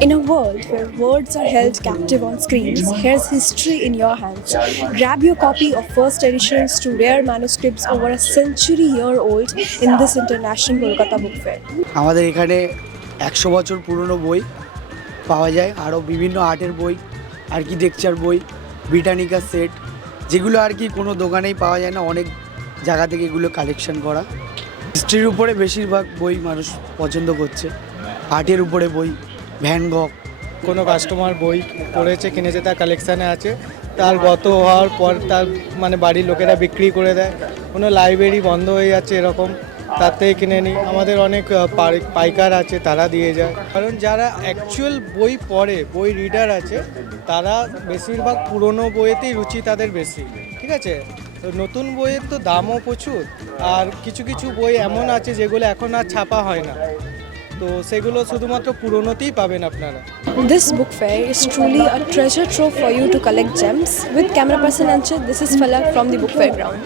In a world where words are held captive on screens, here's history in your hands. Grab your copy of first editions to rare manuscripts over a century year old in this international Kolkata book fair. আমাদের এখানে একশো বছর পুরনো বই পাওয়া যায় আরও বিভিন্ন আর্টের বই আর্কিটেকচার বই ব্রিটানিকা সেট যেগুলো আর কি কোনো দোকানেই পাওয়া যায় না অনেক জায়গা থেকে এগুলো কালেকশন করা হিস্ট্রির উপরে বেশিরভাগ বই মানুষ পছন্দ করছে আর্টের উপরে বই ভ্যান গক কোনো কাস্টমার বই পড়েছে, কিনেছে, তার কালেকশানে আছে। তার গত হওয়ার পর তার মানে বাড়ির লোকেরা বিক্রি করে দেয়। কোনো লাইব্রেরি বন্ধ হয়ে যাচ্ছে এরকম তার থেকে কিনে নিই। আমাদের অনেক পাই- পাইকার আছে, তারা দিয়ে যায়। কারণ যারা অ্যাকচুয়াল বই পড়ে, বই রিডার আছে, তারা বেশিরভাগ পুরনো বইয়েতেই রুচি তাদের বেশি, ঠিক আছে? তো নতুন বইয়ের তো দামও প্রচুর, আর কিছু কিছু বই এমন আছে যেগুলো এখন আর ছাপা হয় না। তো সেগুলো শুধুমাত্র পুরনোতেই পাবেন আপনারা This book fair is truly a treasure trove for you to collect gems. With camera person Anchit, this is Falak from the book fair ground.